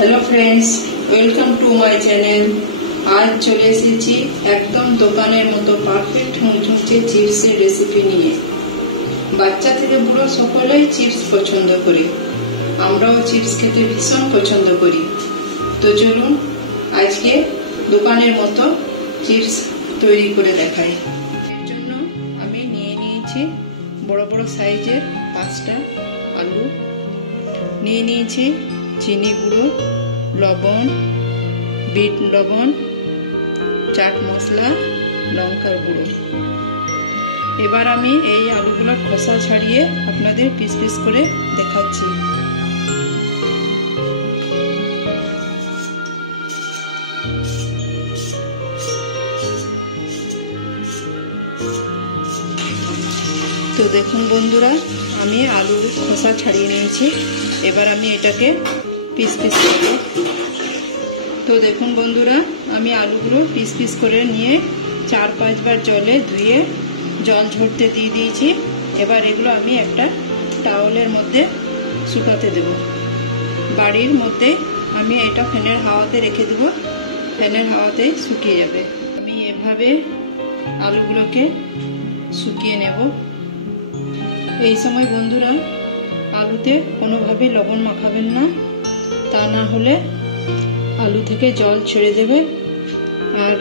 Hello friends, welcome to my channel. आज चले एसेছি একদম দোকানের মতো পারফেক্ট মুচমুচে চিপসের রেসিপি নিয়ে। বাচ্চা থেকে বুড়ো সকলেই চিপস পছন্দ করে, আমরাও চিপস খেতে ভীষণ পছন্দ করি। তো চলুন আজকে দোকানের মতো চিপস তৈরি করে দেখাই। এর জন্য আমি নিয়ে নিয়েছি বড় বড় সাইজের 5টা আলু, নিয়ে নিয়েছি চিনি গুঁড়ো, লবণ, বিট লবণ, চাট মশলা, লঙ্কার গুঁড়ো। এবার আমি এই আলুগুলোর খোসা ছাড়িয়ে আপনাদের পিস পিস করে দেখাচ্ছি। তো দেখুন বন্ধুরা, আমি আলুর খোসা ছাড়িয়ে নিয়েছি। এবার আমি এটাকে পিস পিস করব। তো দেখুন বন্ধুরা, আমি আলুগুলো পিস পিস করে নিয়ে 4-5 বার জলে ধুয়ে জল ঝরতে দিয়ে দিয়েছি। এবার এগুলো আমি একটা টাওয়ালের মধ্যে শুকাতে দেব। বাড়ির মধ্যে আমি এটা ফ্যানের হাওয়াতে রেখে দেব, ফ্যানের হাওয়াতেই শুকিয়ে যাবে। আমি এভাবে আলুগুলোকে শুকিয়ে নেব। এই সময় বন্ধুরা আলুতে কোনোভাবে লবণ মাখাবেন না, তা না হলে আলু থেকে জল ছেড়ে দেবে আর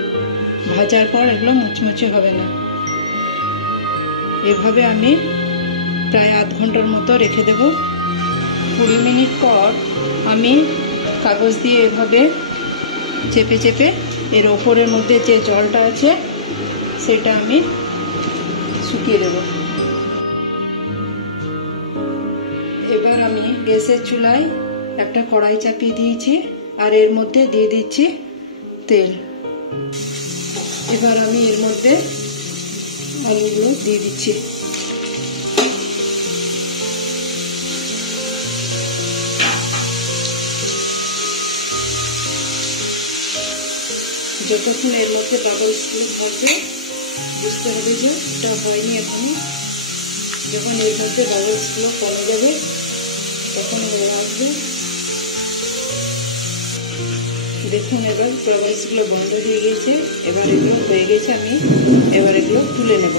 ভাজার পর এগুলো মুচমুচে হবে না। এভাবে আমি প্রায় আধ ঘন্টার মতো রেখে দেব। 20 মিনিট পর আমি কাগজ দিয়ে এভাবে চেপে চেপে এর ওপরের মধ্যে যে জলটা আছে সেটা আমি শুকিয়ে দেব। এবার আমি গ্যাসের চুলায় একটা কড়াই চাপিয়ে দিয়েছি আর এর মধ্যে দিয়ে দিচ্ছি তেল। এবার আমি এর মধ্যে আলুগুলো দিয়ে দিচ্ছি। যতক্ষণ এর মধ্যে বাবলসগুলো থাকবে বুঝতে হবে যে এটা হয়নি এখনো। যখন এর মধ্যে বাবলসগুলো কমে যাবে তখন হয়ে আসবে। দেখুন এবার বাবলসগুলো বন্ধ হয়ে গেছে। এবার এগুলো হয়ে গেছে, আমি এবার এগুলো তুলে নেব।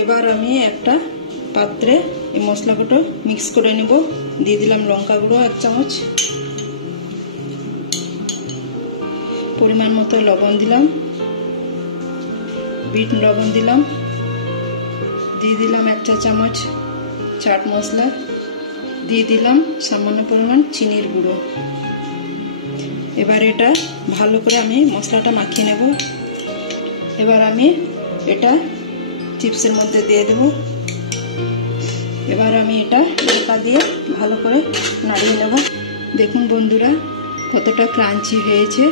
এবার আমি একটা পাত্রে এই মশলাগুলো মিক্স করে নেব। দিয়ে দিলাম লঙ্কা গুঁড়ো 1 চামচ, পরিমাণ মতো লবণ দিলাম, বিট লবণ দিলাম, দিয়ে দিলাম 1 চা চামচ চাট মশলা, দিয়ে দিলাম সামান্য পরিমাণ চিনির গুঁড়ো। এবার এটা ভালো করে আমি মশলাটা মাখিয়ে নেব। এবার আমি এটা চিপসের মধ্যে দিয়ে দেব। এবার আমি এটা ঢাকা দিয়ে ভালো করে নাড়িয়ে নেব। দেখুন বন্ধুরা কতটা ক্রাঞ্চি হয়েছে,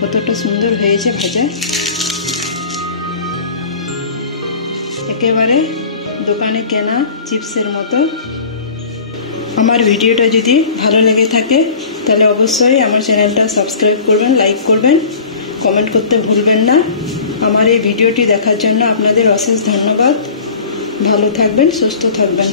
কতটা সুন্দর হয়েছে ভাজা। একেবারে দোকানে কেনা চিপসের মতো। আমার ভিডিওটা যদি ভালো লেগে থাকে তাহলে অবশ্যই আমার চ্যানেলটা সাবস্ক্রাইব করবেন, লাইক করবেন, কমেন্ট করতে ভুলবেন না। আমার এই ভিডিওটি দেখার জন্য আপনাদের অশেষ ধন্যবাদ। ভালো থাকবেন, সুস্থ থাকবেন।